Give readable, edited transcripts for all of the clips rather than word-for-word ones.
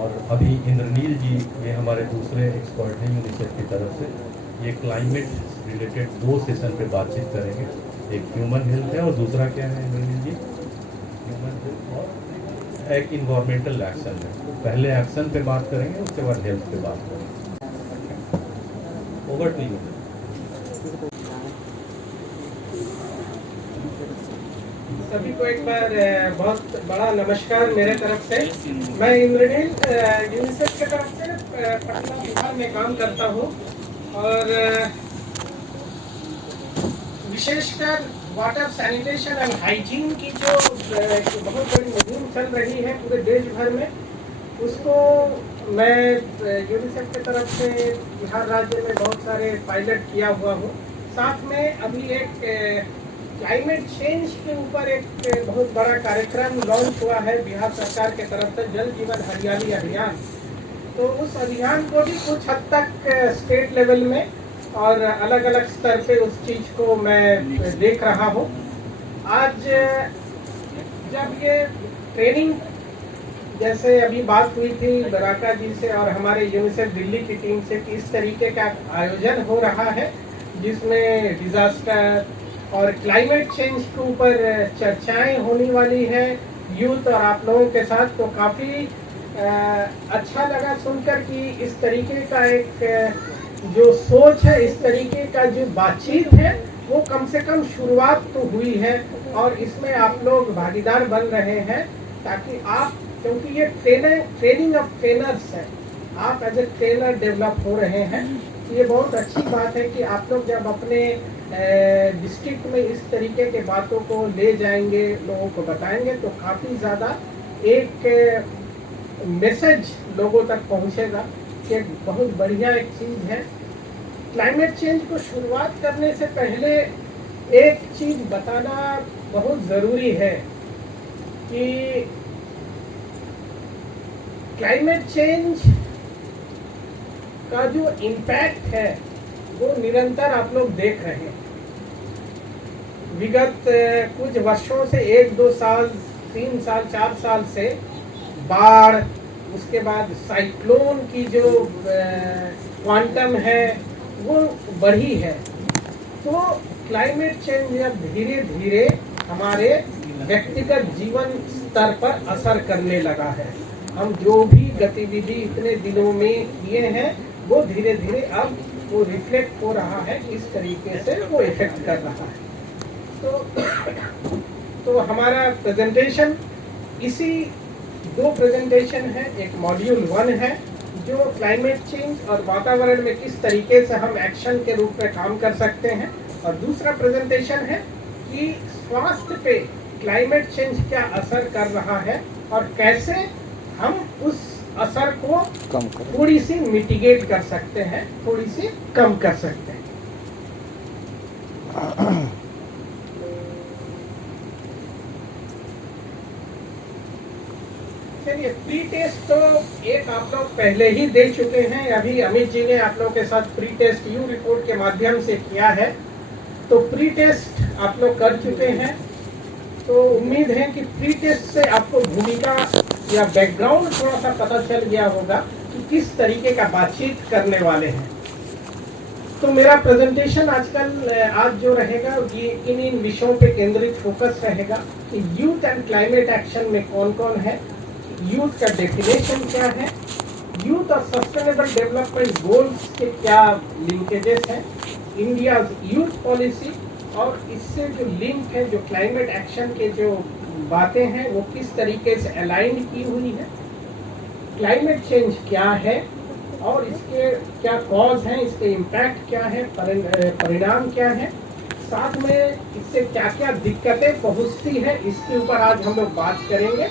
और अभी इंद्रनील जी ये हमारे दूसरे एक्सपर्ट हैं यूनिसेफ की तरफ से, ये क्लाइमेट रिलेटेड 2 सेशन पे बातचीत करेंगे। एक ह्यूमन हेल्थ है और दूसरा क्या है इंद्रनील जी? ह्यूमन हेल्थ और एक इन्वायरमेंटल एक्शन है। पहले एक्शन पे बात करेंगे, उसके बाद हेल्थ पे बात करेंगे। Over to you. सभी को एक बार बहुत बड़ा नमस्कार मेरे तरफ से। मैं इंद्रनील यूनिसेफ की तरफ से पटना बिहार में काम करता हूँ और विशेषकर वाटर सैनिटेशन एंड हाइजीन की जो बहुत बड़ी मुहिम चल रही है पूरे देश भर में, उसको मैं यूनिसेफ की तरफ से बिहार राज्य में बहुत सारे पायलट किया हुआ हूँ। साथ में अभी एक क्लाइमेट चेंज के ऊपर एक बहुत बड़ा कार्यक्रम लॉन्च हुआ है बिहार सरकार के तरफ से, जल जीवन हरियाली अभियान। तो उस अभियान को भी कुछ हद तक स्टेट लेवल में और अलग अलग स्तर पे उस चीज को मैं देख रहा हूँ। आज जब ये ट्रेनिंग, जैसे अभी बात हुई थी बराका जी से और हमारे यूनिसेफ दिल्ली की टीम से कि इस तरीके का आयोजन हो रहा है जिसमें डिजास्टर और क्लाइमेट चेंज के ऊपर चर्चाएं होने वाली है यूथ और आप लोगों के साथ, तो काफ़ी अच्छा लगा सुनकर कि इस तरीके का एक जो सोच है, इस तरीके का जो बातचीत है, वो कम से कम शुरुआत तो हुई है और इसमें आप लोग भागीदार बन रहे हैं ताकि आप, क्योंकि ये ट्रेनिंग ऑफ ट्रेनर्स है, आप एज ए ट्रेनर डेवलप हो रहे हैं। ये बहुत अच्छी बात है कि आप लोग जब अपने डिस्ट्रिक्ट में इस तरीके के बातों को ले जाएंगे, लोगों को बताएंगे, तो काफ़ी ज़्यादा एक मैसेज लोगों तक पहुंचेगा कि बहुत बढ़िया एक चीज़ है। क्लाइमेट चेंज को शुरुआत करने से पहले एक चीज़ बताना बहुत ज़रूरी है कि क्लाइमेट चेंज का जो इम्पैक्ट है वो निरंतर आप लोग देख रहे हैं। विगत कुछ वर्षों से 1-2 साल, 3 साल, 4 साल से बाढ़, उसके बाद साइक्लोन की जो क्वांटम है वो बढ़ी है। तो क्लाइमेट चेंज अब धीरे धीरे हमारे व्यक्तिगत जीवन स्तर पर असर करने लगा है। हम जो भी गतिविधि इतने दिनों में किए हैं वो धीरे धीरे अब वो रिफ्लेक्ट हो रहा है, इस तरीके से वो इफेक्ट कर रहा है। तो हमारा प्रेजेंटेशन इसी 2 प्रेजेंटेशन है। एक मॉड्यूल 1 है जो क्लाइमेट चेंज और वातावरण में किस तरीके से हम एक्शन के रूप में काम कर सकते हैं, और दूसरा प्रेजेंटेशन है कि स्वास्थ्य पे क्लाइमेट चेंज क्या असर कर रहा है और कैसे हम उस असर को थोड़ी सी मिटिगेट कर सकते हैं, थोड़ी सी कम कर सकते हैं। चलिए, प्री टेस्ट तो एक आप लोग पहले ही दे चुके हैं। अभी अमित जी ने आप लोगों के साथ प्री टेस्ट यू रिपोर्ट के माध्यम से किया है, तो प्री टेस्ट आप लोग कर चुके हैं। तो उम्मीद है कि प्री टेस्ट से आपको भूमिका या बैकग्राउंड थोड़ा सा पता चल गया होगा कि किस तरीके का बातचीत करने वाले हैं। तो मेरा प्रेजेंटेशन आज जो रहेगा ये इन विषयों पे केंद्रित फोकस रहेगा कि यूथ एंड क्लाइमेट एक्शन में कौन कौन है, यूथ का डेफिनेशन क्या है, यूथ और सस्टेनेबल डेवलपमेंट गोल्स के क्या लिंकेजेस हैं, इंडिया यूथ पॉलिसी और इससे जो लिंक है, जो क्लाइमेट एक्शन के जो बातें हैं वो किस तरीके से अलाइन की हुई है, क्लाइमेट चेंज क्या है और इसके क्या कॉज हैं, इसके इम्पैक्ट क्या है, परिणाम क्या है, साथ में इससे क्या क्या दिक्कतें पहुंचती हैं, इसके ऊपर आज हम लोग बात करेंगे।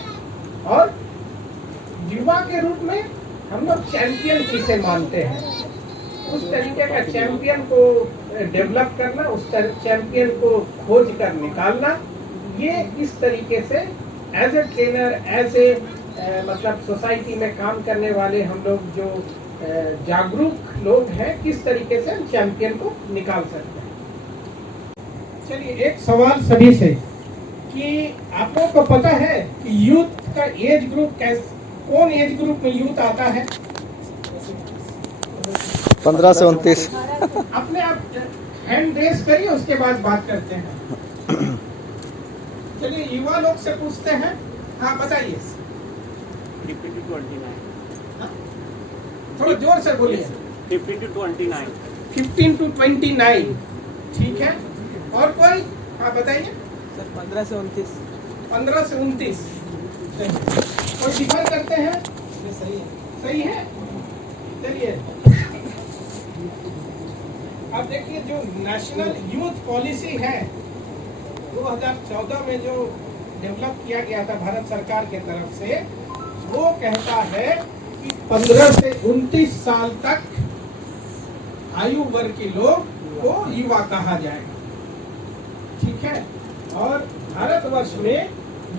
और युवा के रूप में हम लोग चैंपियन किसे मानते हैं, उस तरीके का चैंपियन को डेवलप करना, उस चैंपियन को खोज कर निकालना, ये इस तरीके से as a trainer, as a मतलब सोसाइटी में काम करने वाले हम लोग जो जागरूक लोग हैं, किस तरीके से हम चैंपियन को निकाल सकते हैं। चलिए, एक सवाल सभी से कि आप लोगों को पता है कि यूथ का एज ग्रुप कौन एज ग्रुप में यूथ आता है? 15 से 29। अपने आप हैंड रेस करिए, उसके बाद बात करते हैं। चलिए युवा लोग से पूछते हैं। हाँ बताइए। 50 to 29. थोड़ा जोर से बोलिए। 50 to 29. 15 to 29, ठीक है। और कोई? हाँ बताइए। सर 15 से 29। 15 से 29। और डिफर करते हैं? ये सही है। सही है। चलिए अब देखिए, जो नेशनल यूथ पॉलिसी है 2014 में जो डेवलप किया गया था भारत सरकार के तरफ से, वो कहता है कि 15 से 29 साल तक आयु वर्ग के लोग को युवा कहा जाएगा, ठीक है। और भारतवर्ष में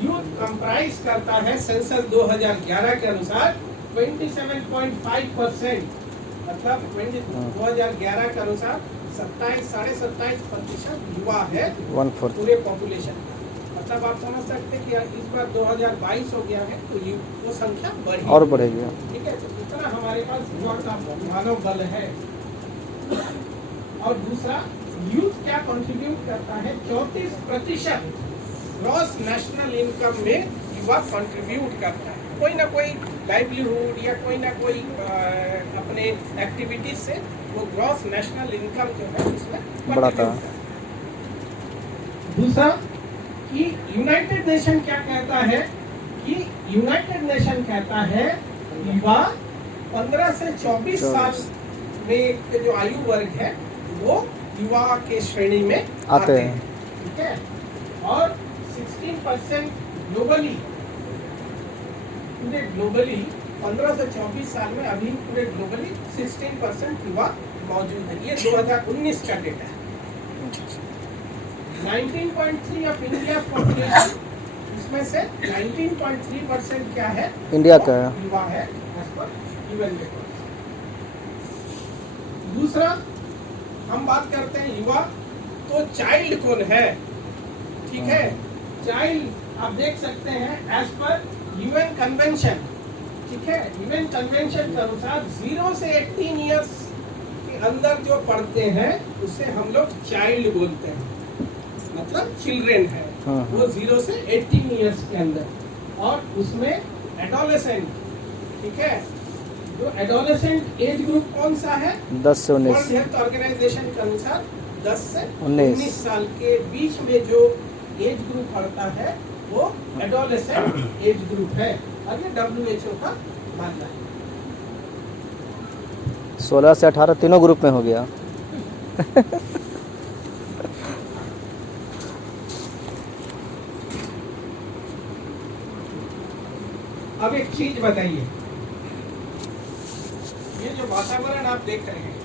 यूथ कंप्राइज करता है सेंसस 2011 के अनुसार 27.5%, मतलब 2011 के अनुसार 27.5% युवा है 1/4। पूरे पॉपुलेशन का। मतलब आप समझ सकते हैं कि इस बार 2022 हो गया है तो वो संख्या बढ़ी और बढ़ेगी। ठीक है। तो इतना हमारे पास युवा का मानव बल है। और दूसरा, यूथ क्या कंट्रीब्यूट करता है? 34% ग्रॉस नेशनल इनकम में युवा कंट्रीब्यूट करता है। कोई ना कोई लाइवलीहुड या कोई ना कोई अपने एक्टिविटीज से वो ग्रॉस नेशनल इनकम जो है उसमें बढ़ाता है। दूसरा कि यूनाइटेड नेशन क्या कहता है कि यूनाइटेड नेशन कहता है युवा 15 से 24 साल में के जो आयु वर्ग है वो युवा के श्रेणी में आते हैं, ठीक है। और 16% ग्लोबली, पूरे ग्लोबली 15 से 24 साल में अभी पूरे ग्लोबली 16% युवा मौजूद है। ये 2019 का डेटा है। 19.3 ऑफ इंडिया पॉपुलेशन, इसमें से 19.3% क्या है? इंडिया का है। युवा है as per UN records। दूसरा, हम बात करते हैं युवा, तो चाइल्ड कौन है? ठीक है। चाइल्ड आप देख सकते हैं एज पर UN कन्वेंशन, ठीक है। UN कन्वेंशन के अनुसार 0 से 18 इयर्स के अंदर जो पढ़ते हैं उसे हम लोग चाइल्ड बोलते हैं, मतलब चिल्ड्रेन है। वो 0 से 18 इयर्स के अंदर। और उसमें एडोलेसेंट, ठीक है। जो एडोलेसेंट एज ग्रुप कौन सा है? 10 से 19। वर्ल्ड हेल्थ ऑर्गेनाइजेशन के अनुसार 10 से 19 19 साल के बीच में जो एज ग्रुप पड़ता है वो एडोलेसेंट एज ग्रुप है। और ये WHO का मानना है। 16 से 18 तीनों ग्रुप में हो गया। अब एक चीज बताइए, ये जो वातावरण आप देख रहे हैं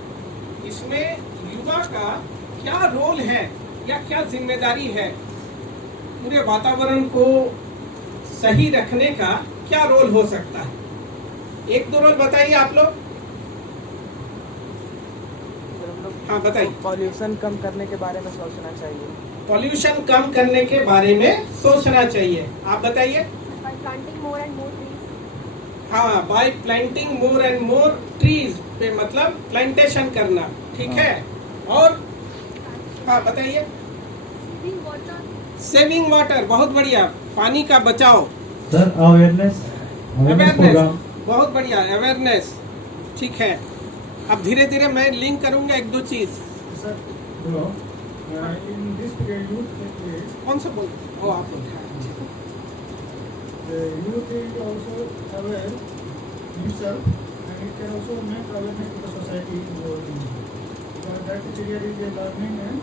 इसमें युवा का क्या रोल है या क्या जिम्मेदारी है? पूरे वातावरण को सही रखने का क्या रोल हो सकता है? एक दो रोल बताइए आप लोग। हाँ बताइए। पॉल्यूशन कम करने के बारे में सोचना चाहिए। पॉल्यूशन कम करने के बारे में सोचना चाहिए। आप बताइए। planting more and more trees. हाँ, bye planting more and more trees पे मतलब प्लांटेशन करना, ठीक है। और हाँ बताइए। Saving water. सेविंग वाटर, बहुत बढ़िया। पानी का बचाव, सर अवेयरनेस अवेयरनेस, बहुत बढ़िया अवेयरनेस, ठीक है। अब धीरे धीरे मैं लिंक करूंगा एक दो चीज। Sir, in this period, youth is कौन सा बोल? ओ आप बोल। the youth is also aware himself, and it can also make awareness to the society involved in it. Because that period is a learning and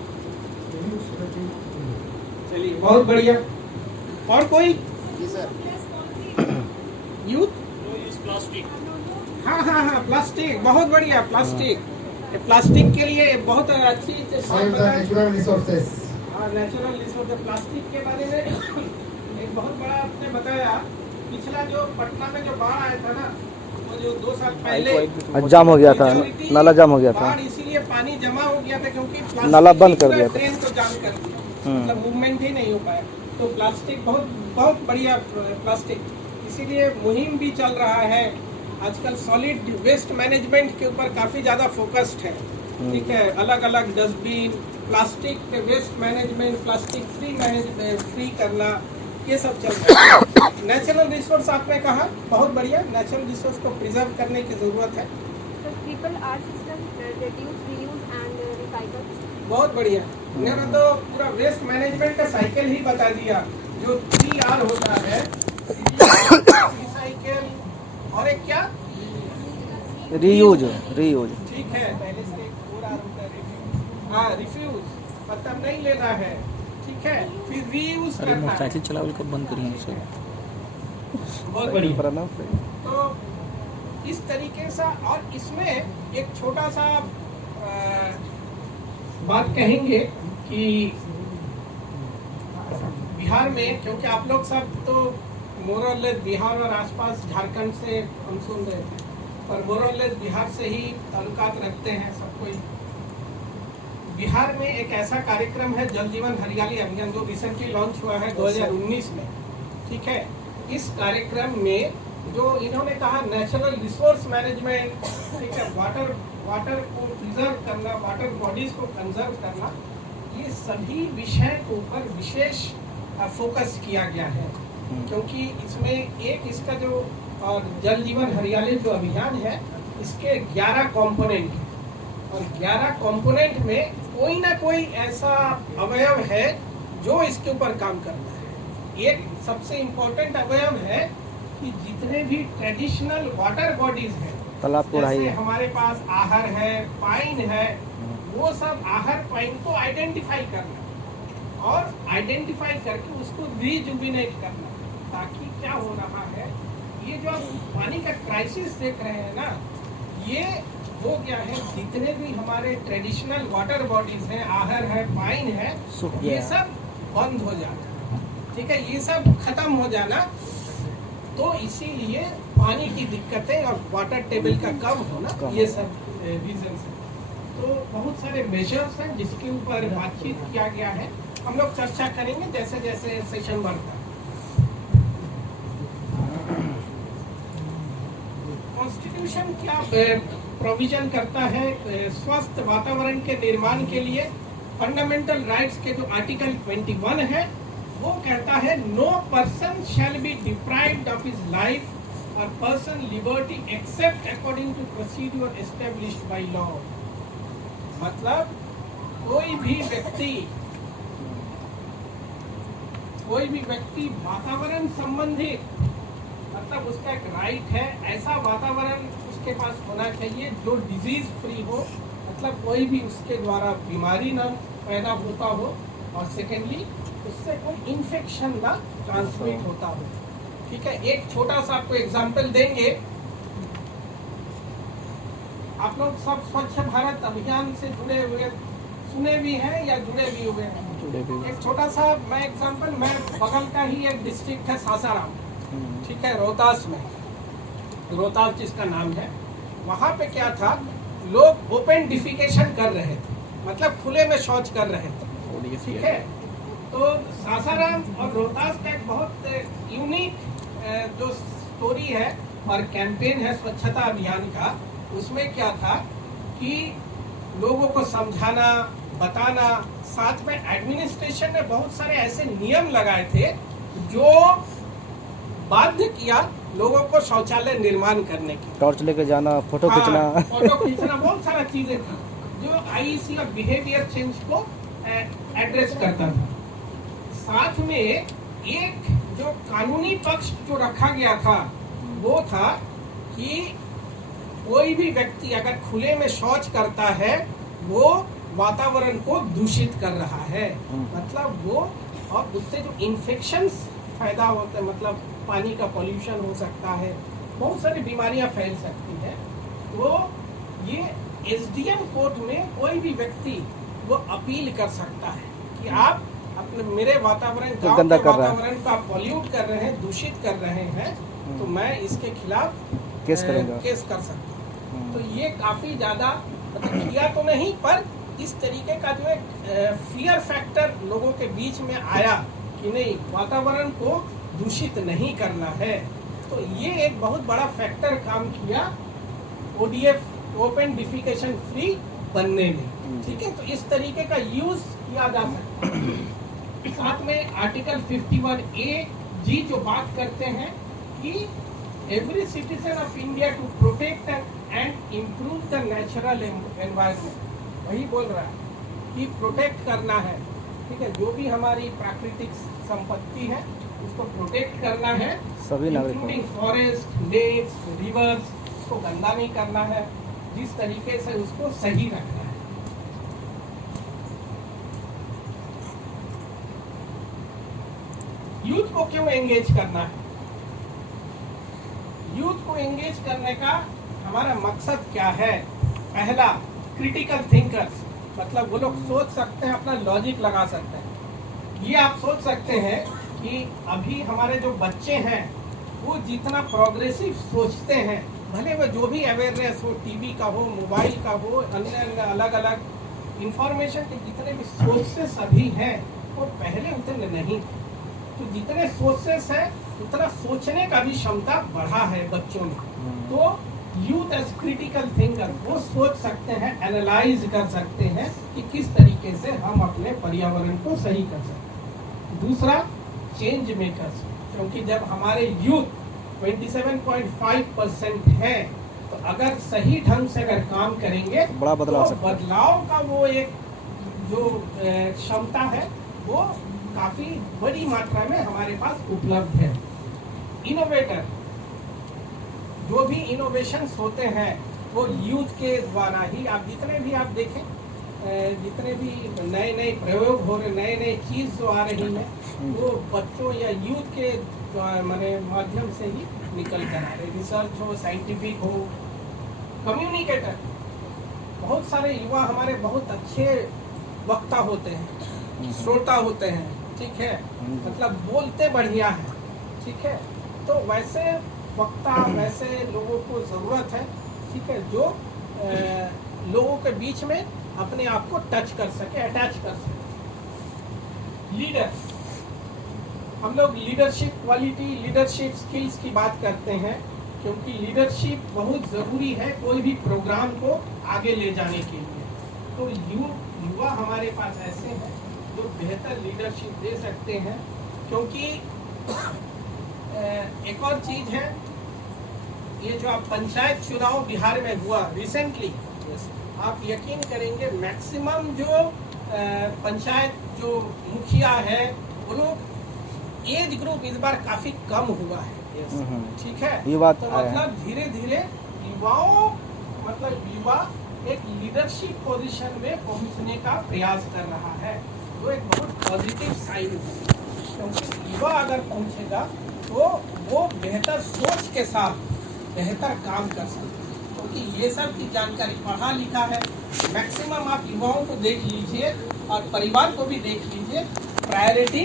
the youth that is. चलिए बहुत बढ़िया। और कोई यूथ? हाँ हाँ हाँ, प्लास्टिक, बहुत बढ़िया। प्लास्टिक, प्लास्टिक के लिए बहुत अच्छी Save the natural resources. Natural resource. Plastic के बारे में एक बहुत बड़ा आपने बताया। पिछला जो पटना में जो बाढ़ आया था ना, वो जो 2 साल पहले जाम हो गया था, नाला जाम हो गया था। बाढ़ इसीलिए पानी जमा हो गया था क्योंकि प्लास्टिक नाला बंद कर दिया था। ट्रेन को जाम कर दिया, मतलब मूवमेंट ही नहीं हो पाया। तो प्लास्टिक बहुत बहुत बढ़िया प्लास्टिक, इसीलिए मुहिम भी चल रहा है। आजकल सॉलिड वेस्ट मैनेजमेंट के ऊपर काफ़ी ज़्यादा फोकस्ड है, ठीक है। अलग अलग डस्टबिन, प्लास्टिक के वेस्ट मैनेजमेंट, प्लास्टिक फ्री करना, ये सब चल रहा है। नेचुरल रिसोर्स आपने कहा, बहुत बढ़िया। नेचुरल रिसोर्स को प्रिजर्व करने की ज़रूरत है। So triple R system, reduce, reuse and recycle. बहुत बढ़िया। इन्होंने तो पूरा वेस्ट मैनेजमेंट का साइकिल ही बता दिया। जो 3R होता है, रिसाइकिल और एक क्या, रीयूज। ठीक है। पहले से एक और R होता है, हाँ, रिफ्यूज, मतलब नहीं लेना है, ठीक है। फिर रीयूज करना है। मोटरसाइकिल चलावल कब बंद करिए सर? बहुत बढ़िया। तो इस तरीके से, और इसमें एक छोटा सा बात कहेंगे कि बिहार में, क्योंकि आप लोग सब तो मोरलेस बिहार और आसपास झारखंड से हम सुन रहे थे, पर मोरलेस बिहार से ही ताल्लुकात रखते हैं सब कोई। बिहार में एक ऐसा कार्यक्रम है, जल जीवन हरियाली अभियान, जो रिसेंटली लॉन्च हुआ है 2019 में, ठीक है। इस कार्यक्रम में जो इन्होंने कहा नेचुरल रिसोर्स मैनेजमेंट, ठीक है, वाटर को प्रिजर्व करना, वाटर बॉडीज को कंजर्व करना, ये सभी विषय के ऊपर विशेष फोकस किया गया है। क्योंकि इसमें एक इसका जो और जल जीवन हरियाली जो अभियान है, इसके 11 कंपोनेंट हैं, और 11 कंपोनेंट में कोई ना कोई ऐसा अवयव है जो इसके ऊपर काम करता है। एक सबसे इम्पोर्टेंट अवयव है कि जितने भी ट्रेडिशनल वाटर बॉडीज हैं, जैसे हमारे पास आहर है, पाइन है, वो सब आहर पाइन को आइडेंटिफाई करना और आइडेंटिफाई करके उसको रिजुविनेट करना, ताकि क्या हो रहा है, ये जो आप पानी का क्राइसिस देख रहे हैं ना, ये हो गया है। जितने भी हमारे ट्रेडिशनल वाटर बॉडीज हैं, आहर है, पाइन है, ये सब बंद हो जाना, ठीक है, ये सब खत्म हो जाना। तो इसीलिए पानी की दिक्कतें और वाटर टेबल का कम होना, ये सब रीजन है। तो बहुत सारे मेजर्स हैं जिसके ऊपर बातचीत किया गया है। हम लोग चर्चा करेंगे जैसे जैसे सेशन बढ़ता है। कॉन्स्टिट्यूशन क्या प्रोविजन करता है स्वस्थ वातावरण के निर्माण के लिए? फंडामेंटल राइट्स के जो आर्टिकल 21 है, वो कहता है no person shall be deprived of his life और person liberty except according to procedure established by law. मतलब कोई भी व्यक्ति वातावरण संबंधित, मतलब उसका एक राइट है, ऐसा वातावरण उसके पास होना चाहिए जो डिजीज फ्री हो, मतलब कोई भी उसके द्वारा बीमारी ना पैदा होता हो, और सेकेंडली उससे कोई इन्फेक्शन ना ट्रांसमिट होता हो, ठीक है। एक छोटा सा आपको एग्जांपल देंगे। आप लोग सब स्वच्छ भारत अभियान से जुड़े हुए, सुने भी हैं या जुड़े भी हुए हैं? एक छोटा सा मैं एग्जांपल, मैं बगल का ही एक डिस्ट्रिक्ट है सासाराम, ठीक है, रोहतास में, रोहतास जिसका नाम है, वहाँ पे क्या था, लोग ओपन डिफिकेशन कर रहे थे, मतलब खुले में शौच कर रहे थे, ठीक है। तो सासाराम और रोहतास का एक बहुत यूनिक जो स्टोरी है और कैंपेन है स्वच्छता अभियान का, उसमें क्या था कि लोगों को समझाना, बताना, साथ में एडमिनिस्ट्रेशन ने बहुत सारे ऐसे नियम लगाए थे जो बाध्य किया लोगों को शौचालय निर्माण करने की। टॉर्च लेके जाना, फोटो खींचना, बहुत सारा चीजें थी जो आईईसी और बिहेवियर चेंज को एड्रेस करता था। साथ में एक जो कानूनी पक्ष जो रखा गया था, वो था कि कोई भी व्यक्ति अगर खुले में शौच करता है, वो वातावरण को दूषित कर रहा है, मतलब वो, और उससे जो इन्फेक्शंस पैदा होते हैं, मतलब पानी का पॉल्यूशन हो सकता है, बहुत सारी बीमारियां फैल सकती हैं। तो ये एसडीएम कोर्ट में कोई भी व्यक्ति वो अपील कर सकता है कि आप अपने मेरे वातावरण का वातावरण को आप पॉल्यूट कर रहे हैं, दूषित कर रहे हैं, तो मैं इसके खिलाफ केस कर सकता हूँ। तो ये काफी ज्यादा, मतलब किया तो नहीं, पर इस तरीके का जो एक फियर फैक्टर लोगों के बीच में आया कि नहीं, वातावरण को दूषित नहीं करना है। तो ये एक बहुत बड़ा फैक्टर काम किया ODF ओपन डिफिकेशन फ्री बनने में। ठीक है, तो इस तरीके का यूज किया जा सकता है। साथ में आर्टिकल 51A जी जो बात करते हैं कि every citizen of India to protect and improve the natural environment, वही बोल रहा है कि प्रोटेक्ट करना है। ठीक है, जो भी हमारी प्राकृतिक संपत्ति है उसको प्रोटेक्ट करना है, सभी नागरिकों इंक्लूडिंग फॉरेस्ट, लेक्स, रिवर्स, उसको गंदा नहीं करना है, जिस तरीके से उसको सही रखना है। यूथ को क्यों एंगेज करना है? यूथ को एंगेज करने का हमारा मकसद क्या है? पहला, क्रिटिकल थिंकर्स, मतलब वो लोग सोच सकते हैं, अपना लॉजिक लगा सकते हैं। ये आप सोच सकते हैं कि अभी हमारे जो बच्चे हैं वो जितना प्रोग्रेसिव सोचते हैं, भले वो जो भी अवेयरनेस हो, टीवी का हो, मोबाइल का हो, अन्य अलग अलग इंफॉर्मेशन के जितने भी सोर्सेस अभी हैं वो पहले उतने नहीं थे। तो जितने सोर्सेस हैं उतना सोचने का भी क्षमता बढ़ा है बच्चों में। तो यूथ एज क्रिटिकल थिंकर, वो सोच सकते हैं, एनालाइज कर सकते हैं कि किस तरीके से हम अपने पर्यावरण को सही कर सकते हैं। दूसरा, चेंज मेकर्स, क्योंकि जब हमारे यूथ 27.5% है तो अगर सही ढंग से अगर काम करेंगे बड़ा बदलाव तो बदलाव का वो एक जो क्षमता है वो काफी बड़ी मात्रा में हमारे पास उपलब्ध है। इनोवेटर, जो भी इनोवेशंस होते हैं वो यूथ के द्वारा ही, आप जितने भी आप देखें, जितने भी नए नए प्रयोग हो रहे, नए नए चीज जो आ रही है वो बच्चों या यूथ के माध्यम से ही निकल कर आ रहे। रिसर्च हो, साइंटिफिक हो, कम्युनिकेटर, बहुत सारे युवा हमारे बहुत अच्छे वक्ता होते हैं, श्रोता होते हैं। ठीक है, मतलब बोलते बढ़िया है। ठीक है, तो वैसे वक्ता, वैसे लोगों को जरूरत है। ठीक है, जो लोगों के बीच में अपने आप को टच कर सके, अटैच कर सके। लीडर, हम लोग लीडरशिप क्वालिटी, लीडरशिप स्किल्स की बात करते हैं क्योंकि लीडरशिप बहुत ज़रूरी है कोई भी प्रोग्राम को आगे ले जाने के लिए। तो युवा हमारे पास ऐसे हैं जो बेहतर लीडरशिप दे सकते हैं। क्योंकि एक और चीज़ है, ये जो आप पंचायत चुनाव बिहार में हुआ रिसेंटली, आप यकीन करेंगे मैक्सिमम जो पंचायत जो मुखिया है वो लोग एज ग्रुप इस बार काफी कम हुआ है। ठीक है, ये बात तो मतलब धीरे धीरे युवाओं, मतलब युवा एक लीडरशिप पोजीशन में पहुंचने का प्रयास कर रहा है, वो एक बहुत पॉजिटिव साइन है। क्योंकि युवा अगर पहुंचेगा तो वो बेहतर सोच के साथ बेहतर काम कर सकते हैं। क्योंकि ये सब की जानकारी, पढ़ा लिखा है, मैक्सिमम आप युवाओं को देख लीजिए और परिवार को भी देख लीजिए, प्रायोरिटी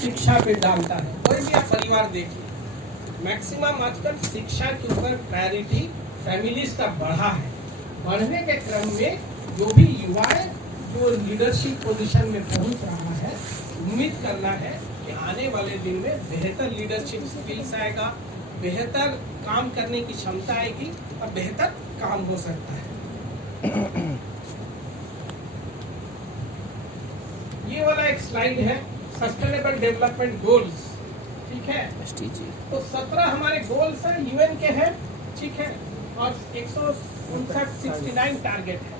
शिक्षा पे डालता है। कोई भी आप परिवार देखिए, मैक्सिमम आजकल शिक्षा के ऊपर प्रायोरिटी फैमिलीज का बढ़ा है। बढ़ने के क्रम में जो भी युवाएं जो लीडरशिप पोजीशन में पहुंच रहा है, उम्मीद करना है कि आने वाले दिन में बेहतर लीडरशिप स्किल्स आएगा, बेहतर काम करने की क्षमता आएगी और बेहतर काम हो सकता है। ये वाला एक स्लाइड है, सस्टेनेबल डेवलपमेंट गोल्स। ठीक है, तो 17 हमारे गोल्स हैं, यूएन के हैं। ठीक है, और 169 टारगेट है।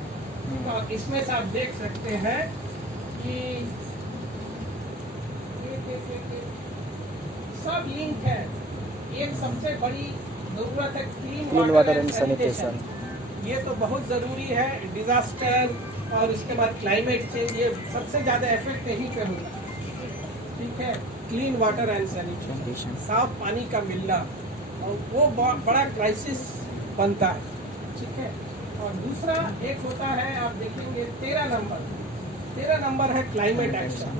तो इसमें से आप देख सकते हैं कि सब लिंक है। एक सबसे बड़ी जरूरत है क्लीन वाटर एंड सैनिटेशन। ये तो बहुत ज़रूरी है। डिजास्टर और उसके बाद क्लाइमेट चेंज, ये सबसे ज़्यादा इफेक्ट यहीं पे होगा। ठीक है, क्लीन वाटर एंड सैनिटेशन, साफ पानी का मिलना, और वो बड़ा क्राइसिस बनता है। ठीक है, और दूसरा एक होता है, आप देखेंगे 13 नंबर है क्लाइमेट एक्शन।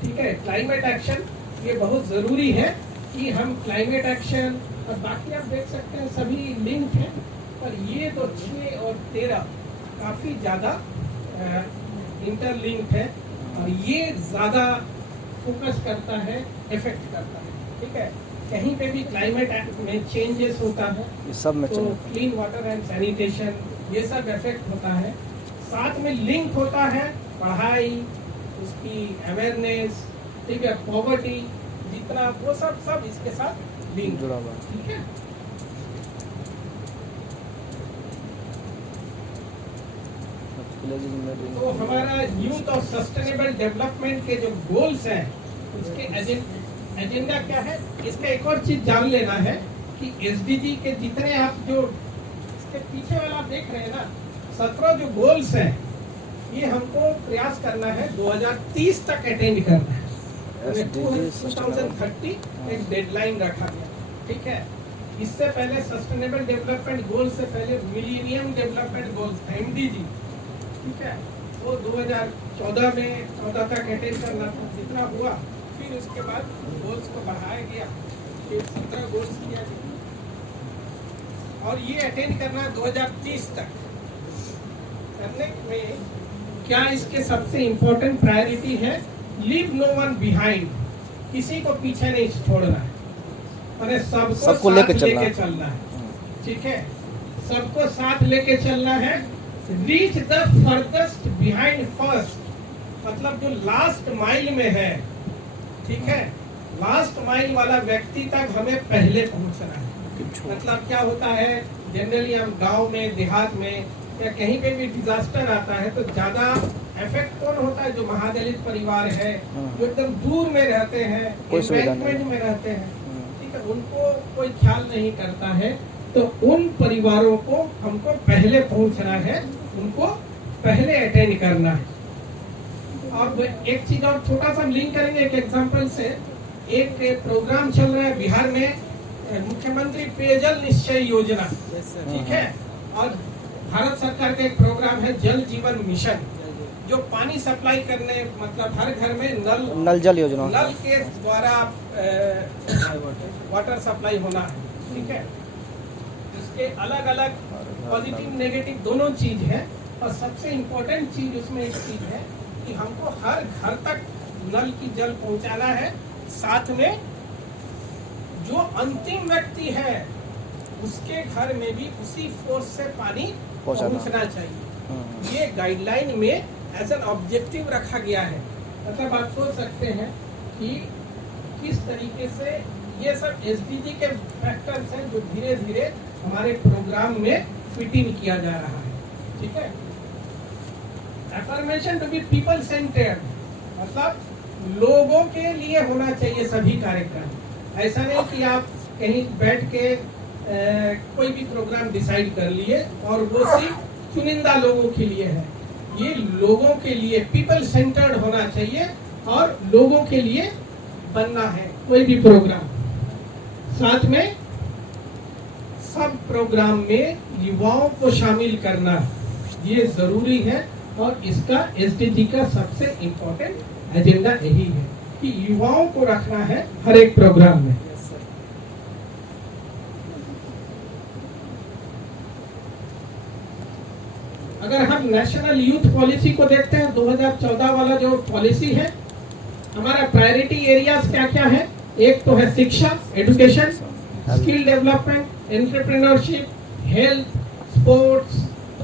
ठीक है, क्लाइमेट एक्शन ये बहुत ज़रूरी है कि हम क्लाइमेट एक्शन, और बाकी आप देख सकते हैं सभी लिंक हैं, पर ये तो 6 और 13 काफ़ी ज़्यादा इंटरलिंक्ड है और ये ज़्यादा फोकस करता है, इफेक्ट करता है। ठीक है, कहीं पे भी क्लाइमेट में चेंजेस होता है ये सब में तो चलेगा। क्लीन वाटर एंड सैनिटेशन ये सब इफेक्ट होता है। साथ में लिंक होता है पढ़ाई, उसकी अवेयरनेस, ठीक है, पॉवर्टी, जितना वो सब इसके साथ लिंक जुड़ा हुआ है। ठीक है। तो हमारा यूथ और सस्टेनेबल डेवलपमेंट के जो गोल्स हैं उसके एजेंडा क्या है, इसका एक और चीज जान लेना है कि एसडीजी के जितने आप जो इसके पीछे वाला आप देख रहे हैं ना, 17 जो गोल्स हैं ये हमको प्रयास करना है 2030 तक अटेंड करना है। 2030 एक डेडलाइन रखा गया, ठीक है। इससे पहले सस्टेनेबल डेवलपमेंट गोल से पहले मिलेनियम डेवलपमेंट गोल्स था, MDG, ठीक है, वो 2014 में 14 तक अटेंड करना था, जितना हुआ। फिर उसके बाद गोल्स को बढ़ाया गया, फिर 17 गोल्स किया गया और ये अटेंड करना है 2030 तक। करने में क्या इसके सबसे इम्पोर्टेंट प्रायोरिटी है, लीव नो वन बिहाइंड, किसी को पीछे नहीं छोड़ना है, और सबको लेके चलना है, ठीक है, सबको साथ लेके चलना है। रीच द फर्दस्ट बिहाइंड फर्स्ट, मतलब जो लास्ट माइल में है, ठीक है, लास्ट माइल वाला व्यक्ति तक हमें पहले पहुंचना है। मतलब क्या होता है, जनरली हम गांव में, देहात में या कहीं पे भी डिजास्टर आता है तो ज्यादा इफेक्ट कौन होता है, जो महादलित परिवार है, जो एकदम दूर में रहते हैं, एम्बैंकमेंट में रहते हैं, ठीक है, उनको कोई ख्याल नहीं करता है। तो उन परिवारों को हमको पहले पहुंचना है, उनको पहले अटेंड करना है। और एक चीज और छोटा सा हम लिंक करेंगे एक एग्जांपल से। एक प्रोग्राम चल रहा है बिहार में, मुख्यमंत्री पेयजल निश्चय योजना, ठीक है, और भारत सरकार का एक प्रोग्राम है जल जीवन मिशन, जो पानी सप्लाई करने, मतलब हर घर में नल जल योजना, नल के द्वारा वाटर सप्लाई होना है, ठीक है। इसके अलग अलग पॉजिटिव नेगेटिव दोनों चीज है, और सबसे इम्पोर्टेंट चीज उसमें एक चीज है कि हमको हर घर तक नल की जल पहुंचाना है। साथ में जो अंतिम व्यक्ति है उसके घर में भी उसी फोर्स से पानी पहुंचना चाहिए। ये गाइडलाइन में एज एन ऑब्जेक्टिव रखा गया है। मतलब आप सोच सकते हैं कि किस तरीके से ये सब एसडीजी के फैक्टर्स हैं जो धीरे धीरे हमारे प्रोग्राम में फिट इन किया जा रहा है, ठीक है। Affirmation to be people centred, मतलब लोगों के लिए होना चाहिए सभी कार्यक्रम। ऐसा नहीं कि आप कहीं बैठ के कोई भी प्रोग्राम डिसाइड कर लिए और वो सिर्फ चुनिंदा लोगों के लिए है। ये लोगों के लिए पीपल सेंटर्ड होना चाहिए और लोगों के लिए बनना है कोई भी प्रोग्राम। साथ में सब प्रोग्राम में युवाओं को शामिल करना ये जरूरी है, और इसका एसडीजी का सबसे इम्पोर्टेंट एजेंडा यही है कि युवाओं को रखना है हर एक प्रोग्राम में। अगर हम नेशनल यूथ पॉलिसी को देखते हैं, 2014 वाला जो पॉलिसी है, हमारा प्रायोरिटी एरियाज क्या क्या है। एक तो है शिक्षा, education, skill development, entrepreneurship, health, sports,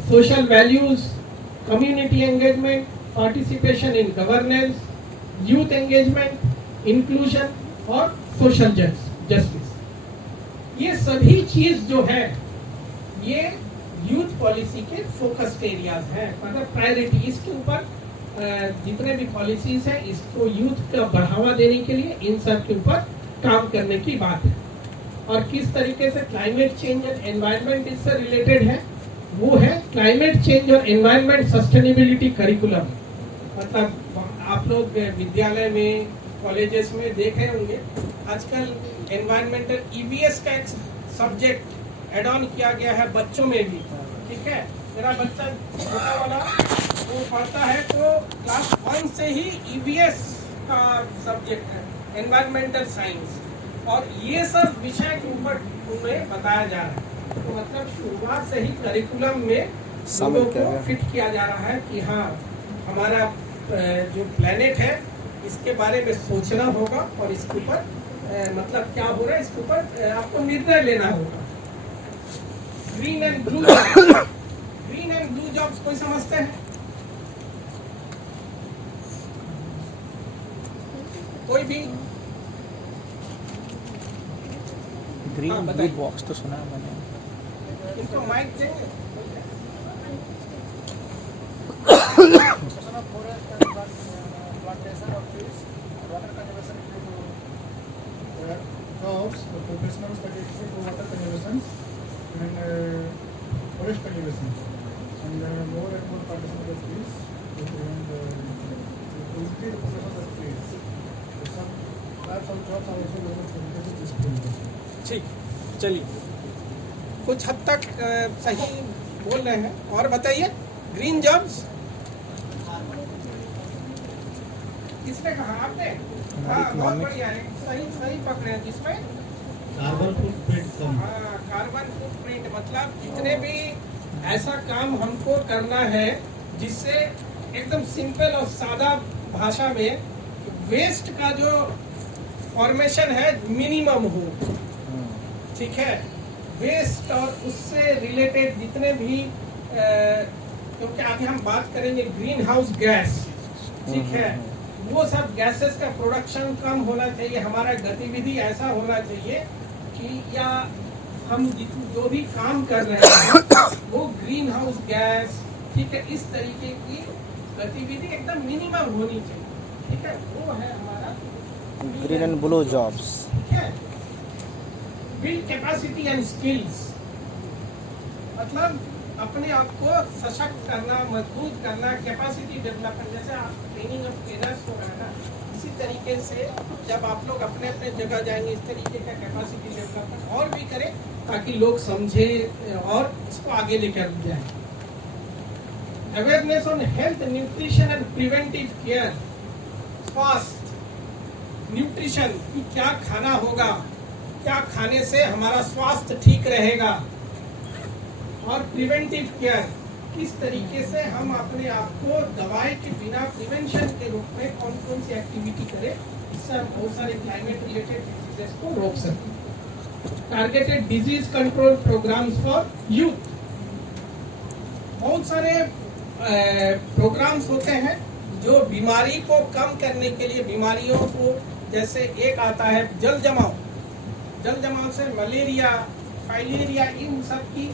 social values, community engagement, participation in governance, youth engagement, inclusion और सोशल जस्टिस। ये सभी चीज जो है ये यूथ पॉलिसी के फोकस्ड एरियाज हैं, मतलब प्रायोरिटी। इसके ऊपर जितने भी पॉलिसीज हैं इसको यूथ का बढ़ावा देने के लिए इन सब के ऊपर काम करने की बात है। और किस तरीके से क्लाइमेट चेंज एंड एनवायरनमेंट इससे रिलेटेड है, वो है क्लाइमेट चेंज और एनवायरनमेंट सस्टेनेबिलिटी करिकुलम। मतलब आप लोग विद्यालय में, कॉलेजेस में देखे होंगे आजकल एनवायरमेंटल ईवीएस का एक सब्जेक्ट एड ऑन किया गया है बच्चों में भी, ठीक है। मेरा बच्चा छोटा वाला वो पढ़ता है तो क्लास 1 से ही ईवीएस का सब्जेक्ट है, एनवायरमेंटल साइंस, और ये सब विषय के ऊपर उन्हें बताया जा रहा है। तो मतलब शुरुआत से ही करिकुलम में लोगों को फिट किया जा रहा है कि हाँ हमारा जो प्लेनेट है इसके बारे में सोचना होगा और इसके ऊपर मतलब क्या हो रहा है इसके ऊपर आपको निर्णय लेना होगा। Green and blue green and blue jobs कोई समझते हैं? कोई भी? ग्रीन बताइए। ब्लू बॉक्स तो सुना है मैंने। इनको माइक देंगे? plantation of trees, water conservation jobs, professionals dedicated to water conservation and forest conservation, and more and more plantation of trees to increase the population of trees. So some types of jobs are also related to this field. ठीक, चलिए कुछ हद तक सही बोल रहे हैं। और बताइए ग्रीन जॉब्स किसने कहा? आपने? हाँ, बहुत बढ़िया है, सही सही पकड़े हैं। जिसमें कार्बन फुटप्रिंट कम। हाँ, कार्बन फुटप्रिंट मतलब जितने भी ऐसा काम हमको करना है जिससे एकदम सिंपल और सादा भाषा में वेस्ट का जो फॉर्मेशन है मिनिमम हो, ठीक है। वेस्ट और उससे रिलेटेड जितने भी क्योंकि आगे हम बात करेंगे ग्रीन हाउस गैस, ठीक है, वो सब गैसेस का प्रोडक्शन कम होना चाहिए। हमारा गतिविधि ऐसा होना चाहिए कि या हम जो भी काम कर रहे हैं वो ग्रीन हाउस गैस, ठीक है, इस तरीके की गतिविधि एकदम मिनिमम होनी चाहिए, ठीक है। वो है हमारा ग्रीन एंड ब्लू जॉब्स। ठीक है। बिल्ड कैपेसिटी एंड स्किल्स मतलब अपने आप को सशक्त करना, मजबूत करना, कैपेसिटी डेवलपमेंट। जैसे आप ट्रेनिंग ऑफ ट्रेनर्स हो रहा है ना, इसी तरीके से जब आप लोग अपने अपने जगह जाएंगे इस तरीके का कैपेसिटी डेवलपमेंट और भी करें ताकि लोग समझे और इसको आगे लेकर जाए। Awareness on health, nutrition and preventive care. स्वास्थ्य, न्यूट्रिशन कि क्या खाना होगा, क्या खाने से हमारा स्वास्थ्य ठीक रहेगा, और प्रिवेंटिव केयर किस तरीके से हम अपने आप को दवाई के बिना प्रिवेंशन के रूप में कौन कौन सी एक्टिविटी करें, इससे हम बहुत सारे क्लाइमेट रिलेटेड डिजीजेस को रोक सकें। Targeted disease control programmes for youth. बहुत सारे प्रोग्राम्स होते हैं जो बीमारी को कम करने के लिए, बीमारियों को, जैसे एक आता है जल जमाव, जल जमाव से मलेरिया, फाइलेरिया, इन सब की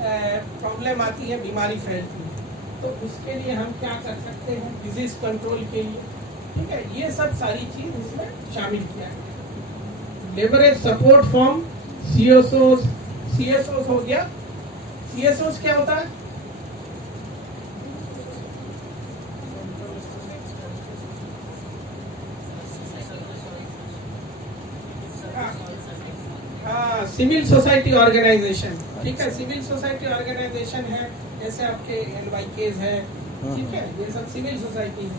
प्रॉब्लम आती है, बीमारी फैलती है। तो उसके लिए हम क्या कर सकते हैं डिजीज कंट्रोल के लिए, ठीक है। ये सब सारी चीज इसमें शामिल किया है। Leverage support from CSOs. CSOs हो गया। सीएसओस क्या होता है? हाँ, सिविल सोसाइटी ऑर्गेनाइजेशन, ठीक है। सिविल सोसाइटी ऑर्गेनाइजेशन है जैसे आपके एनवाईकेज है, ठीक है, ये सब सिविल सोसाइटी है,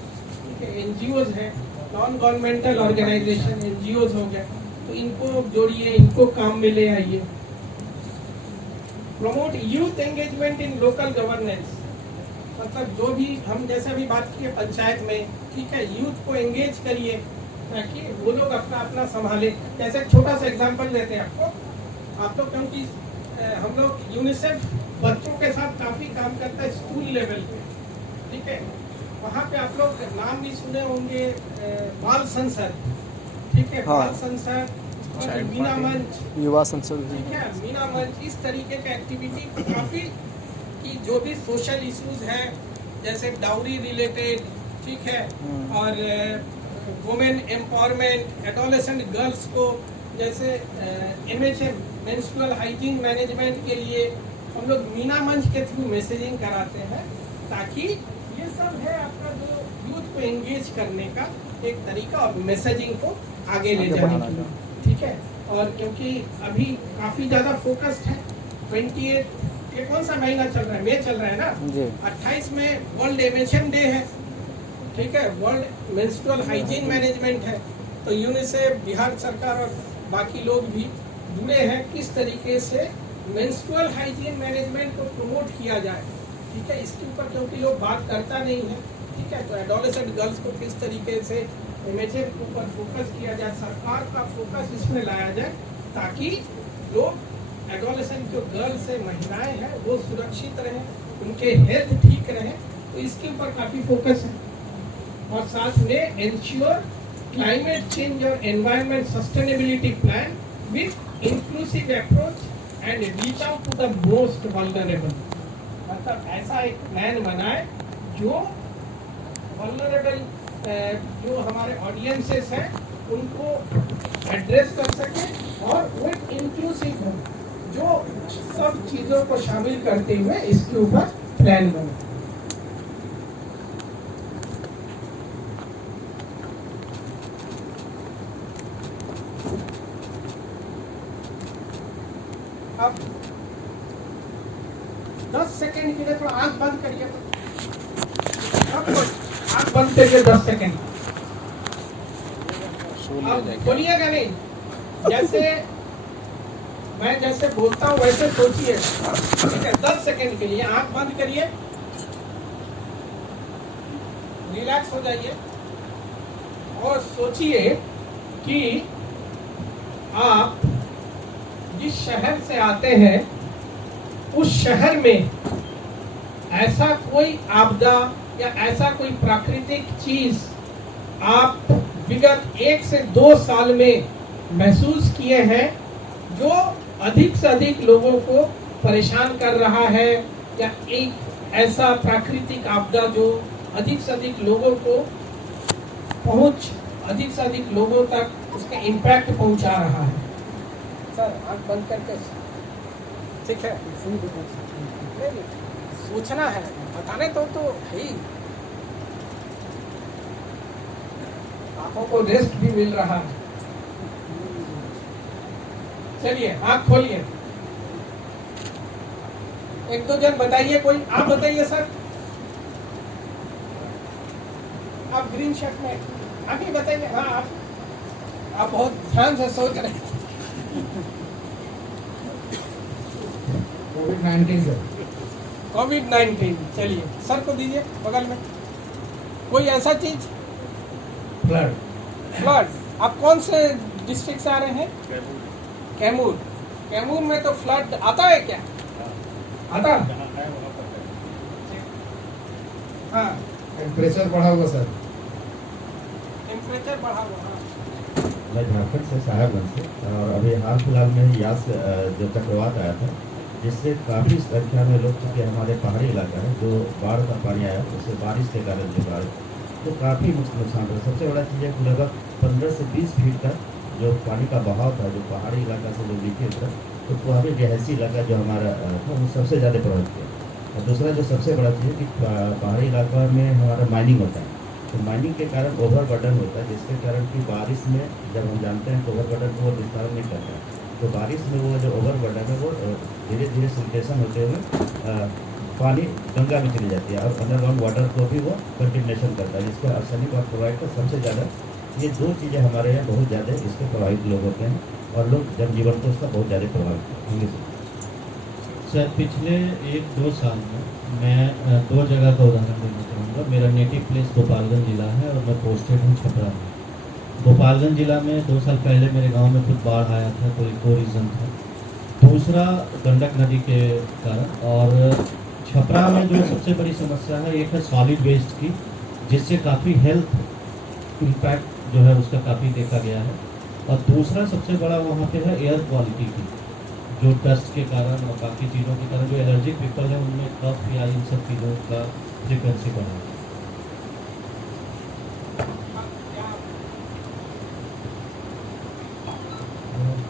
ठीक है। एनजीओज है, नॉन गवर्नमेंटल ऑर्गेनाइजेशन, एनजीओज हो गए, तो इनको जोड़िए, इनको काम में ले आइए। प्रमोट यूथ एंगेजमेंट इन लोकल गवर्नेंस मतलब जो भी हम जैसे अभी बात की है पंचायत में, ठीक है, यूथ को एंगेज करिए ताकि वो लोग अपना अपना संभाले। जैसे एक छोटा सा एग्जांपल देते हैं आपको। आप लोग क्योंकि हम लोग यूनिसेफ बच्चों के साथ काफी काम करता है स्कूल लेवल पे, ठीक है। वहाँ पे आप लोग नाम भी सुने होंगे, बाल संसद, ठीक है, हाँ। बाल संसद, और मीना मंच, युवा संसद, ठीक है, मीना मंच, इस तरीके का एक्टिविटी काफी कि जो भी सोशल इश्यूज हैं जैसे डाउरी रिलेटेड, ठीक है, और वुमेन एम्पावरमेंट, एडोलेसेंट गर्ल्स को जैसे MHM मेंस्ट्रुअल हाइजीन मैनेजमेंट के लिए हम लोग मीना मंच के थ्रू मैसेजिंग कराते हैं, ताकि ये सब है आपका जो यूथ को एंगेज करने का एक तरीका और मैसेजिंग को आगे ले जाने के लिए, ठीक है। और क्योंकि अभी काफी ज्यादा फोकस्ड है 28, ये कौन सा महीना चल रहा है, मई चल रहा है ना, 28 में वर्ल्ड MHM डे है, ठीक है, वर्ल्ड मेंस्ट्रुअल हाइजीन मैनेजमेंट है। तो यूनिसेफ, बिहार सरकार और बाकी लोग भी जुड़े हैं किस तरीके से मेंस्ट्रुअल हाइजीन मैनेजमेंट को प्रमोट किया जाए, ठीक है। इसके ऊपर क्योंकि लोग बात करता नहीं है, ठीक है, तो एडोलेसेंट गर्ल्स को किस तरीके से इमेजेस के ऊपर फोकस किया जाए, सरकार का फोकस इसमें लाया जाए ताकि लोग एडोलेसेंट जो गर्ल्स है, महिलाएं हैं, वो सुरक्षित रहें, उनके हेल्थ ठीक रहे। तो इसके ऊपर काफ़ी फोकस है। और साथ में एंश्योर क्लाइमेट चेंज और environment sustainability plan with inclusive approach and reach out to the most vulnerable. मतलब ऐसा एक प्लान बनाए जो वल्नरेबल जो हमारे ऑडियंसेस हैं उनको एड्रेस कर सके और वो इंक्लूसिव हो, जो सब चीज़ों को शामिल करते हुए इसके ऊपर प्लान बने। अब 10 सेकेंड के लिए थोड़ा आंख बंद करिए। आंख बंद करिए 10 सेकेंड। अब बोलिएगा नहीं, जैसे मैं जैसे बोलता हूँ वैसे सोचिए, ठीक है? 10 सेकेंड के लिए आंख बंद करिए, रिलैक्स हो जाइए और सोचिए कि आप जिस शहर से आते हैं उस शहर में ऐसा कोई आपदा या ऐसा कोई प्राकृतिक चीज आप विगत 1 से 2 साल में महसूस किए हैं जो अधिक से अधिक लोगों को परेशान कर रहा है, या एक ऐसा प्राकृतिक आपदा जो अधिक से अधिक लोगों को अधिक से अधिक लोगों तक उसका इम्पैक्ट पहुंचा रहा है। सर आंख बंद करके, ठीक है? नहीं, सोचना है, बताने तो है ही। आंखों को रेस्ट भी मिल रहा है। चलिए आंख खोलिए। 1-2 जन बताइए, कोई आप बताइए सर। आप ग्रीन शर्ट में आगे बताइए। हाँ आप बहुत ध्यान से सोच रहे हैं। कोविड-19 सर। कोविड-19, चलिए सर को दीजिए बगल में। कोई ऐसा चीज? फ्लड। आप कौन से डिस्ट्रिक्ट से आ रहे हैं? कैमूर। कैमूर में तो फ्लड आता है क्या? आता? हाँ। टेम्परेचर बढ़ा हुआ सर। टेम्परेचर बढ़ा हुआ। मैं झारखंड से, साहेबगंज से, और अभी हाल फिलहाल में ही यास जो चक्रवात आया था, जिससे काफ़ी संख्या में लोग, क्योंकि हमारे पहाड़ी इलाका है, जो बाढ़ का पानी आया उससे बारिश के कारण जो बाढ़, तो काफ़ी नुकसान रहा। सबसे बड़ा चीज़ है कि लगभग 15 से 20 फीट तक जो पानी का बहाव था, जो पहाड़ी इलाका से जो नीचे उतरा, तो पहाड़ी रिहायशी इलाका जो हमारा था वो सबसे ज़्यादा प्रभावित किया। और दूसरा जो सबसे बड़ा चीज़ है कि पहाड़ी इलाका में हमारा माइनिंग होता है, तो माइनिंग के कारण ओवरबर्डन होता है, जिसके कारण कि बारिश में जब हम जानते हैं तो ओवरबर्डन को वो विस्तार नहीं करता है, तो बारिश में वो जो ओवरबर्डन है वो धीरे धीरे सिल्टेशन होते हुए पानी गंगा में चली जाती है और अंडरग्राउंड वाटर को भी वो कंटिन्यूशन करता है, जिसको आर्सेनिक और फ्लोराइड का सबसे ज़्यादा, ये 2 चीज़ें हमारे यहाँ बहुत ज़्यादा इसके प्रभावित लोग होते हैं और लोग जनजीवन को उसका बहुत ज़्यादा प्रभावित होंगे। सर पिछले 1-2 साल में मैं 2 जगह का उदाहरण देना चाहूँगा। मेरा नेटिव प्लेस गोपालगंज जिला है और मैं पोस्टेड हूँ छपरा में। गोपालगंज जिला में 2 साल पहले मेरे गांव में खुद बाढ़ आया था, कोई 2 रीज़न था। दूसरा गंडक नदी के कारण, और छपरा में जो सबसे बड़ी समस्या है, एक है सॉलिड वेस्ट की, जिससे काफ़ी हेल्थ इम्पैक्ट जो है उसका काफ़ी देखा गया है। और दूसरा सबसे बड़ा वहाँ पे है एयर क्वालिटी की, जो डस्ट के कारण और बाकी चीज़ों के कारण जो एलर्जिक पीपल है उनमें कफ या इन सब चीज़ों का फ्रिक्वेंसी बढ़ा है।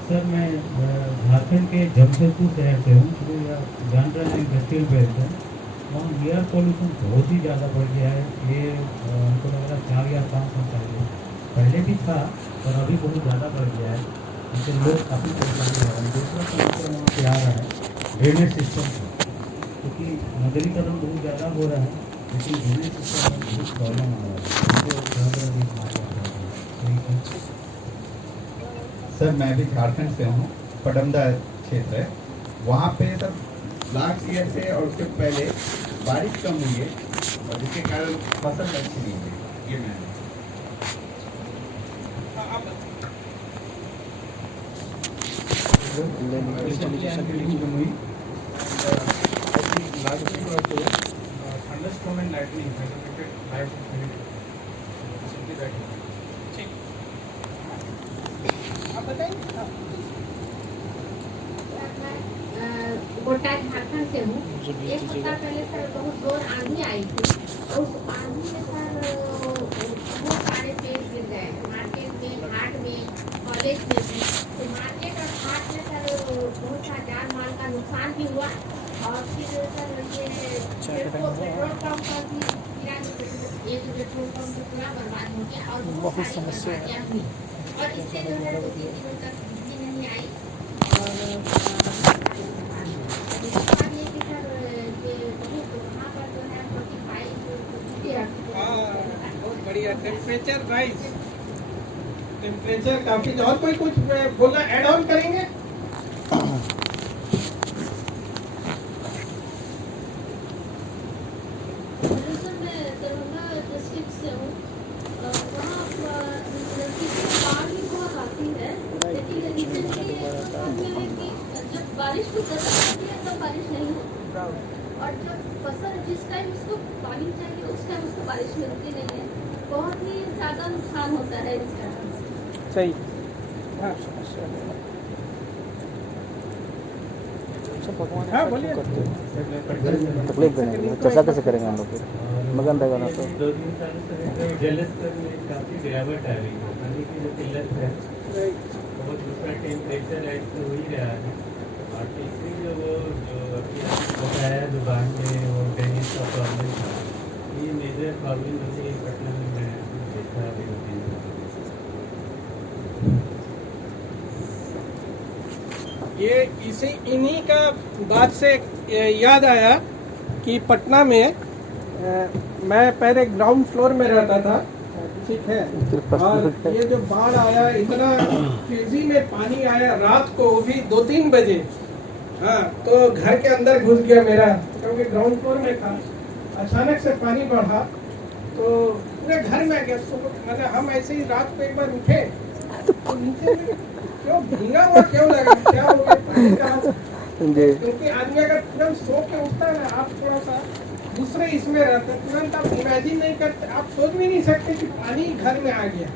सर मैं झारखंड के जमशेदपुर शहर से हूँ, जो जान रहे हैं इंडस्ट्रियल बेल्ट है, वहाँ एयर पोल्यूशन बहुत ही ज़्यादा बढ़ गया है। ये हमको लग रहा है 4 या 5 साल पहले भी था, पर अभी बहुत ज़्यादा बढ़ गया है, लेकिन लोग काफ़ी परेशान हो रहे हैं। दूसरा समस्या वहाँ पे आ रहा है ड्रेनेज सिस्टम, क्योंकि नगरीकरण बहुत ज़्यादा हो रहा है, लेकिन ड्रेनेज सिस्टम में बहुत प्रॉब्लम आ रहा है। सर मैं भी झारखंड से हूँ, पडमदा क्षेत्र है, वहाँ पे सर लास्ट ईयर से और उसके पहले बारिश कम हुई है और जिसके कारण फसल अच्छी नहीं हुई। ये मैं recently and during Jamui. Last week or so, thunderstorm and lightning has affected lives of many people. Simply that. आप बताएंगे? गोटा झारखंड से हूँ। एक सप्ताह पहले सर बहुत जोर आंधी आई थी और उस आंधी में सर बहुत सारे पेड़ गिर गए मार्केट में, घाट में, कॉलेज में भी। तो मार्केट और घाट में सर बहुत सा जान माल का नुकसान भी हुआ और फिर सर ये पेट्रोल पंप का भी गिरा, एक पेट्रोल पंप तो पूरा बर्बाद हो गया और बहुत समस्या हुई और इससे जो है 2-3 दिनों तक बिजली नहीं आई और बहुत बढ़िया टेम्परेचर राइज, टेम्परेचर काफी। और कोई कुछ बोलना ऐड ऑन करेंगे? बारिश भी आती है तो बारिश नहीं होती और जब फसल जिस टाइम उसको पानी चाहिए उस टाइम उसको बारिश मिलती नहीं है, बहुत ही ज्यादा नुकसान होता है इस कारण से। सही। हाँ बोलिए। तकलीफ देंगे कैसा कैसे करेंगे हम लोग मगन रहेगा ना तो 2-3 साल से जलस कर काफ़ी गिरावट आ रही है, पानी की जो किल्लत है और दूसरा टेम्परेचर राइज तो हो ही रहा है और तीसरी जो अभी आपको बताया दुकान में वो ड्रेनेज का प्रॉब्लम था, ये मेजर प्रॉब्लम मुझे पटना में मैं देखा अभी 2-3 साल। ये इसी इन्हीं का बात से याद आया कि पटना में मैं पहले ग्राउंड फ्लोर में रहता था, ठीक है, और ये जो बाढ़ आया इतना तेजी में पानी आया रात को भी 2-3 बजे, हाँ, तो घर के अंदर घुस गया मेरा, क्योंकि ग्राउंड फ्लोर में था। अचानक से पानी बढ़ा तो पूरे घर में गया। मतलब हम ऐसे ही रात को एक बार उठे तो नीचे में क्यों भींगा हुआ क्यों लगा, क्या हो गया पानी का? क्योंकि आदमी अगर तुरंत सो के उठता है ना, आप थोड़ा सा दूसरे इसमें रहते, तुरंत आप इमेजिन नहीं करते, आप सोच भी नहीं सकते कि पानी घर में आ गया।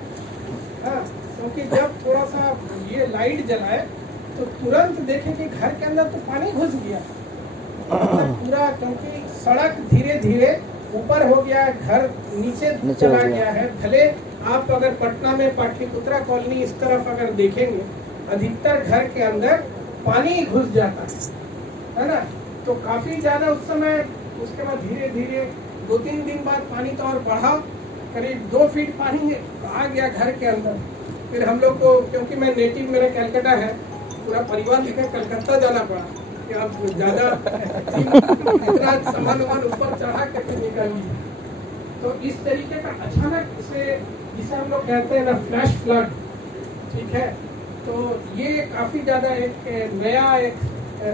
हाँ, क्योंकि जब थोड़ा सा ये लाइट जलाए तो तुरंत देखे कि घर के अंदर तो पानी घुस गया पूरा, क्योंकि सड़क धीरे धीरे ऊपर हो गया, घर नीचे चला गया है। भले आप अगर पटना में पाटलिपुत्रा कॉलोनी इस तरफ अगर देखेंगे, अधिकतर घर के अंदर पानी घुस जाता है ना, तो काफी ज्यादा उस समय। उसके बाद धीरे धीरे 2-3 दिन बाद पानी तो और बढ़ा, करीब 2 फीट पानी आ गया घर के अंदर। फिर हम लोग को, क्योंकि मैं नेटिव मेरा कलकत्ता है, पूरा परिवार लेकर कलकत्ता जाना पड़ा कि आप ज्यादा इतना सामान ऊपर चढ़ा करके निकालिए। तो इस तरीके का अचानक से, जिसे हम लोग कहते हैं ना फ्लैश फ्लड, ठीक है, तो ये काफी ज्यादा एक नया एक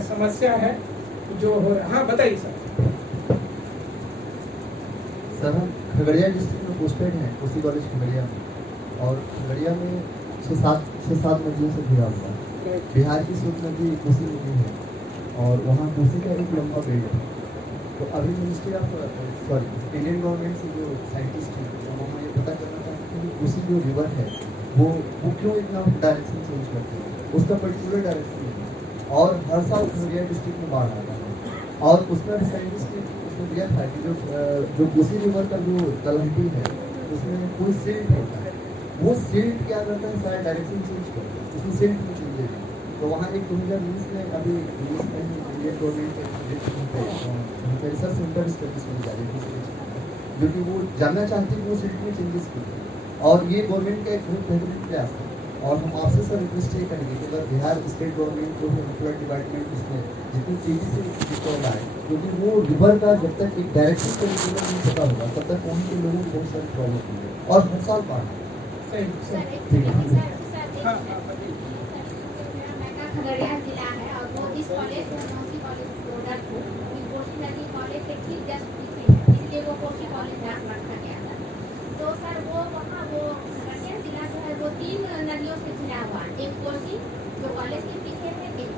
समस्या है जो हो रहा है। हाँ बताइए सर। सर हम खगड़िया डिस्ट्रिक्ट में पोस्टेड हैं, कोसी कॉलेज खगड़िया में, और खगड़िया में 6-7 नदियों से घिरा हुआ है। बिहार की स्रोत नदी कोसी नदी है और वहाँ कोसी का एक लंबा बेल्ट है। तो अभी मिनिस्ट्री ऑफ इंडियन गवर्नमेंट से जो साइंटिस्ट हैं वो हमें ये पता करना चाहते हैं कि कोसी जो रिवर है वो क्यों इतना डायरेक्शन चेंज करते हैं, उसका पर्टिकुलर डायरेक्शन है। और हर साल खगड़िया डिस्ट्रिक्ट में बाढ़ आता है और उसमें साइंटिस्ट ने उसमें दिया था कि जो कोसी रिवर का जो तलहटी है उसमें कोई सिल्ट होता है, वो सिल्ट क्या करता है, सारा डायरेक्शन चेंज करता है, उसमें सिल्ट में चेंजेस। तो वहाँ एक 2020 में अभी Indian government research centre studies होने जा रही है, जो कि वो जानना चाहती है कि वो सिल्ट में चेंजेस क्यों, और ये गवर्नमेंट का एक बहुत बेहतरीन प्रयास है। और हम आपसे सर रिक्वेस्ट ये करेंगे कि अगर बिहार स्टेट गवर्नमेंट जो है फ्लड डिपार्टमेंट उसमें जितनी तेजी से रिकॉर्ड आए, क्योंकि वो रिवर का जब तक एक डायरेक्शन तरीके में नहीं पता होगा तब तक वहीं के लोगों को बहुत सारी प्रॉब्लम होगी और हर साल बाढ़। खगड़िया जिला है और वो जिस कॉलेज में कोसी कॉलेज प्रोडक्ट हूँ, कोसी नदी कॉलेज से ठीक जस्ट पीछे है, इसलिए वो कोसी कॉलेज नाम रखा गया था। तो सर वो वहाँ वो खगड़िया जिला जो है वो 3 नदियों से घिरा हुआ है। एक कोसी जो कॉलेज के पीछे है, एक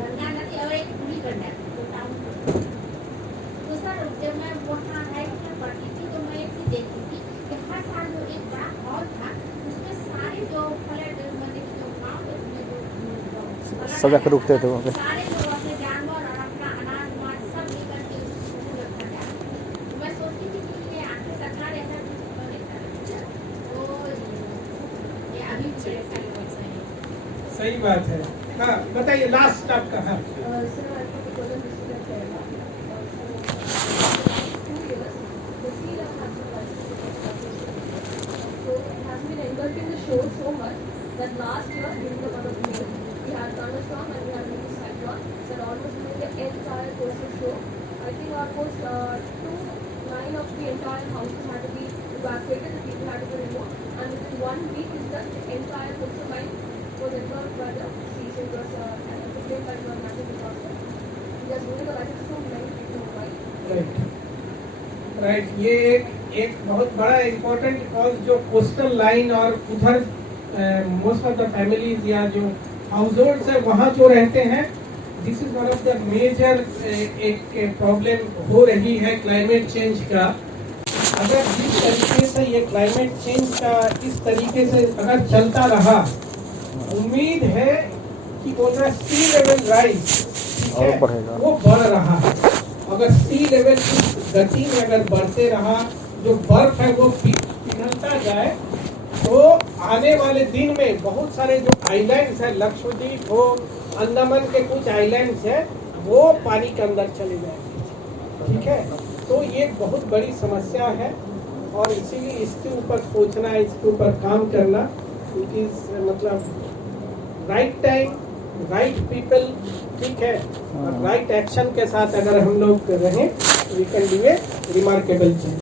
सब जाकर रुकते थे वहाँ पे। सारे लोग अपने जानवर और अपना अनाज उनाज सब लेकर के उसको रखा जाए। मैं सोचती थी कि ये आखिर सरकार ऐसा क्यों लेता है, तो ये अभी भी परेशानी हो रही है। सही बात है। हाँ बताइए, लास्ट आपका। हाँ Sir, I think it was a mistake at Kerala. For 2 years, the sea level has been rising. So it has been engulfing the shore so much that last year during the month of May, we had thunderstorm and we had a cyclone that almost blew the entire coastal shore. I think almost 2/9 of the entire houses had to be evacuated. The people had to be removed, and within 1 week, the entire coastal line was engulfed by the sea. So it was explained by the natural disaster. Just during the life of so many people who died. Right. ये एक बहुत बड़ा important cause जो coastal line और उधर most of the families या जो house holds है वहाँ जो रहते हैं, this is one of the major एक प्रॉब्लम हो रही है क्लाइमेट चेंज का। अगर जिस तरीके से ये क्लाइमेट चेंज का इस तरीके से अगर चलता रहा, उम्मीद है कि बोल रहा सी लेवल राइज और बढ़ेगा। वो बढ़ रहा है। अगर सी लेवल की गति में अगर बढ़ते रहा, जो बर्फ है वो पिघलता जाए, तो आने वाले दिन में बहुत सारे जो आइलैंड्स है, लक्षद्वीप हो, अंडमान के कुछ आइलैंड्स है, वो पानी के अंदर चले जाएंगे। ठीक है, तो ये बहुत बड़ी समस्या है और इसीलिए इसके ऊपर सोचना, इसके ऊपर काम करना, इट इज मतलब राइट टाइम, राइट पीपल, ठीक है, और राइट एक्शन के साथ अगर हम लोग रहें, we can do a remarkable change.